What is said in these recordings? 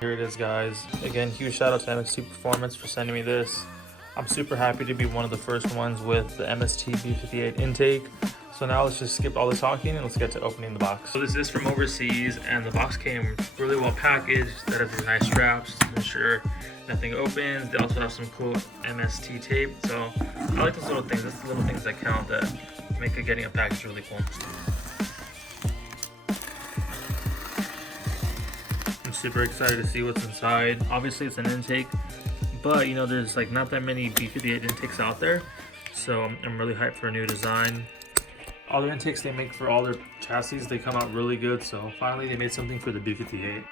Here it is, guys. Again, huge shout out to MST Performance for sending me this. I'm super happy to be one of the first ones with the MST B58 intake. So now let's just skip all the talking and let's get to opening the box. So this is from overseas and the box came really well packaged. That has these nice straps to ensure nothing opens. They also have some cool MST tape. So I like those little things. That's the little things that count that make getting a package really cool. I'm super excited to see what's inside. Obviously it's an intake, but you know, there's like not that many B58 intakes out there. So I'm really hyped for a new design. All the intakes they make for all their chassis, they come out really good. So finally they made something for the B58.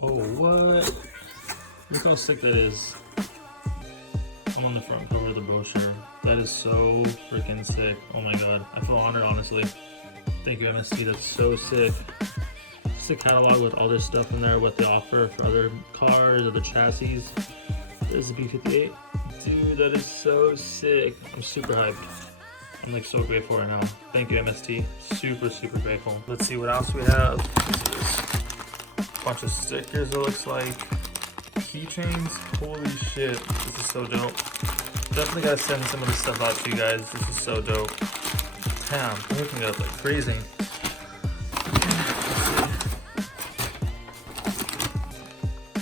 Oh, what? Look how sick that is. I'm on the front cover of the brochure. That is so freaking sick. Oh my god. I feel honored, honestly. Thank you, MST. That's so sick. Just a catalog with all this stuff in there, what they offer for other cars, other chassis. There's the B58. Dude, that is so sick. I'm super hyped. I'm like so grateful right now. Thank you, MST. Super, super grateful. Let's see what else we have. Bunch of stickers, it looks like. Keychains. Holy shit. This is so dope. Definitely gotta send some of this stuff out to you guys. This is so dope. Damn, I'm looking up like crazy.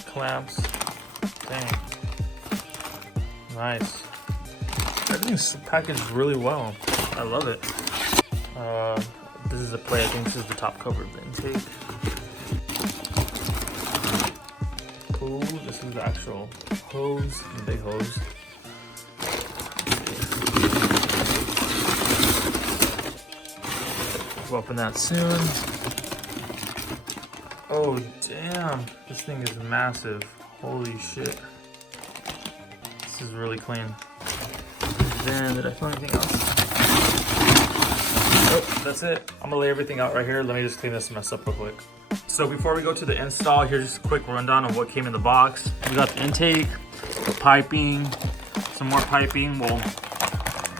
Clamps. Dang. Nice. Everything's packaged really well. I love it. This is the play. I think this is the top cover of the intake. Ooh, this is the actual hose, the big hose. We'll open that soon. Oh damn, this thing is massive. Holy shit. This is really clean. Then did I find anything else? Oh, that's it. I'm gonna lay everything out right here. Let me just clean this mess up real quick. So before we go to the install, here's just a quick rundown of what came in the box. We got the intake, the piping, some more piping. Well,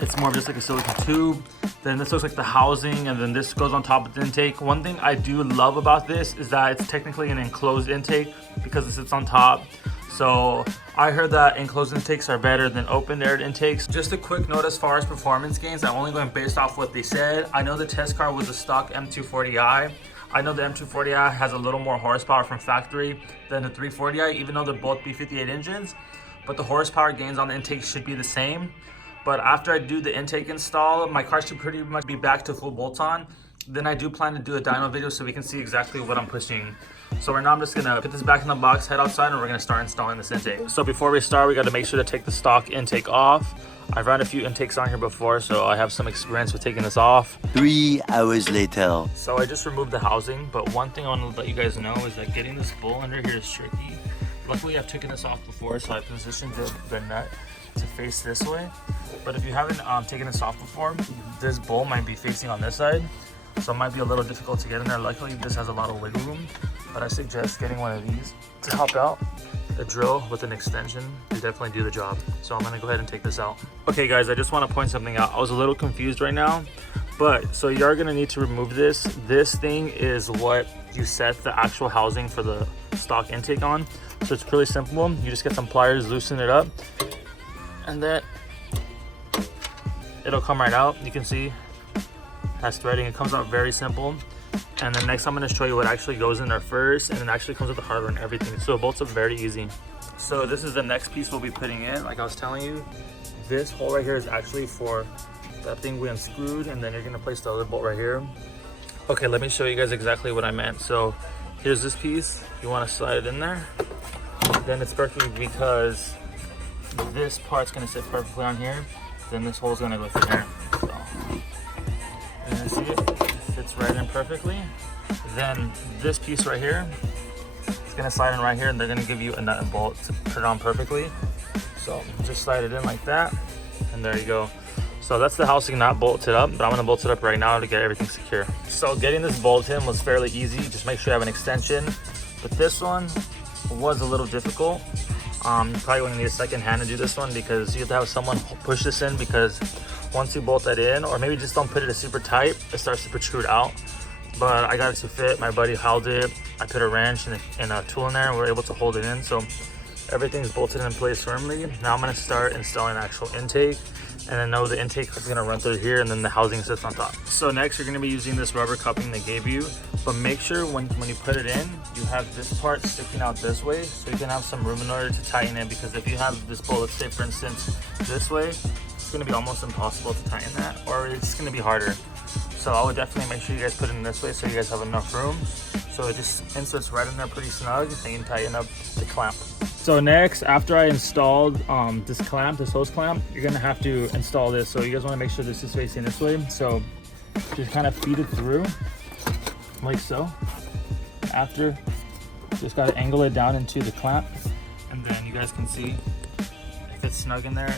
it's more of just like a silicone tube. Then this looks like the housing, and then this goes on top of the intake. One thing I do love about this is that it's technically an enclosed intake because it sits on top. So I heard that enclosed intakes are better than open-aired intakes. Just a quick note as far as performance gains, I'm only going based off what they said. I know the test car was a stock M240i. I know the M240i has a little more horsepower from factory than the 340i, even though they're both B58 engines, but the horsepower gains on the intake should be the same. But after I do the intake install, my car should pretty much be back to full bolt-on. Then I do plan to do a dyno video so we can see exactly what I'm pushing. So right now I'm just gonna put this back in the box, head outside, and we're gonna start installing this intake. So before we start, we gotta make sure to take the stock intake off. I've run a few intakes on here before, so I have some experience with taking this off. 3 hours later. So I just removed the housing, but one thing I want to let you guys know is that getting this bolt under here is tricky. Luckily I've taken this off before, so I positioned the nut to face this way. But if you haven't taken this off before, this bolt might be facing on this side, so it might be a little difficult to get in there. Luckily this has a lot of wiggle room, but I suggest getting one of these to help out. A drill with an extension to definitely do the job. So I'm gonna go ahead and take this out. Okay guys, I just want to point something out. I was a little confused right now, but so you are gonna need to remove this. This thing is what you set the actual housing for the stock intake on. So it's pretty simple. You just get some pliers, loosen it up, and then it'll come right out. You can see it has threading. It comes out very simple. And then next I'm going to show you what actually goes in there first, and it actually comes with the hardware and everything. So it bolts up very easy. So this is the next piece we'll be putting in. Like I was telling you, this hole right here is actually for that thing we unscrewed, and then you're going to place the other bolt right here. Okay, let me show you guys exactly what I meant. So here's this piece. You want to slide it in there. Then it's perfect because this part's going to sit perfectly on here. Then this hole's going to go through there. So you're going to see it. Fits right in perfectly. Then this piece right here, it's gonna slide in right here, and they're gonna give you a nut and bolt to put it on perfectly. So just slide it in like that, and there you go. So that's the housing not bolted up, but I'm gonna bolt it up right now to get everything secure. So getting this bolt in was fairly easy. Just make sure you have an extension. But this one was a little difficult. You're probably gonna need a second hand to do this one because you have to have someone push this in, because once you bolt that in, or maybe just don't put it super tight, it starts to protrude out. but I got it to fit. My buddy held it. I put a wrench and a tool in there and we were able to hold it in. So everything's bolted in place firmly. Now I'm gonna start installing the actual intake. And then know the intake is gonna run through here and then the housing sits on top. So next you're gonna be using this rubber cupping they gave you, but make sure when you put it in, you have this part sticking out this way so you can have some room in order to tighten it, because if you have this bolt, let's say for instance, this way, it's gonna be almost impossible to tighten that, or it's gonna be harder. So I would definitely make sure you guys put it in this way so you guys have enough room. So it just inserts right in there pretty snug, and you can tighten up the clamp. So next, after I installed this clamp, this hose clamp, you're gonna have to install this. So you guys wanna make sure this is facing this way. So just kind of feed it through, like so. After, just gotta angle it down into the clamp, and then you guys can see if it's snug in there.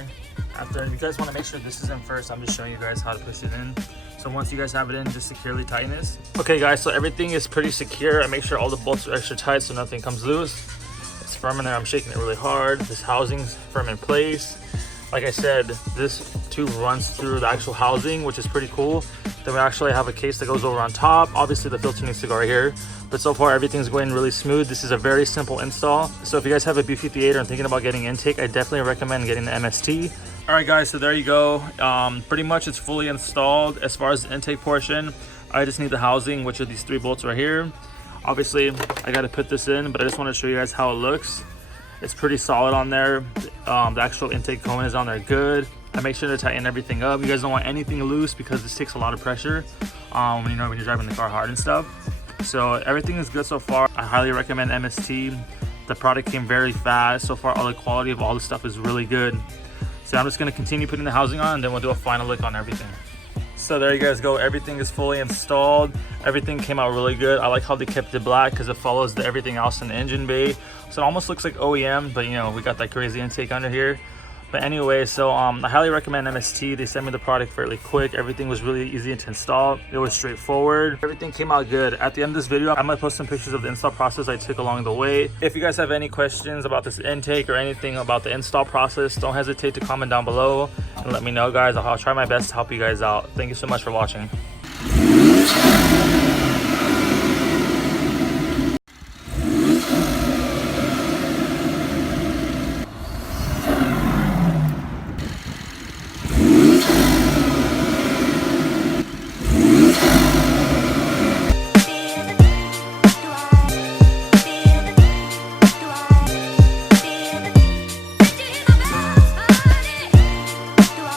After, you guys wanna make sure this is in first. I'm just showing you guys how to push it in. So once you guys have it in, just securely tighten this. Okay guys, so everything is pretty secure. I make sure all the bolts are extra tight so nothing comes loose. It's firm in there. I'm shaking it really hard. This housing's firm in place. Like I said, this tube runs through the actual housing, which is pretty cool. Then we actually have a case that goes over on top. Obviously the filter needs to go right here, but so far everything's going really smooth. This is a very simple install. So if you guys have a B58 or are thinking about getting intake, I definitely recommend getting the MST. All right guys, so there you go. Pretty much it's fully installed. As far as the intake portion, I just need the housing, which are these 3 bolts right here. Obviously I got to put this in, but I just want to show you guys how it looks. It's pretty solid on there. The actual intake cone is on there good. I make sure to tighten everything up. You guys don't want anything loose because this takes a lot of pressure when you're driving the car hard and stuff. So everything is good so far. I highly recommend MST. The product came very fast. So far all the quality of all the stuff is really good. So I'm just going to continue putting the housing on, and then we'll do a final look on everything. So there you guys go. Everything is fully installed. Everything came out really good. I like how they kept it black because it follows everything else in the engine bay. So it almost looks like OEM, but you know, we got that crazy intake under here. But anyway, so I highly recommend MST. They sent me the product fairly quick. Everything was really easy to install. It was straightforward. Everything came out good. At the end of this video, I'm gonna post some pictures of the install process I took along the way. If you guys have any questions about this intake or anything about the install process, don't hesitate to comment down below and let me know, guys. I'll try my best to help you guys out. Thank you so much for watching.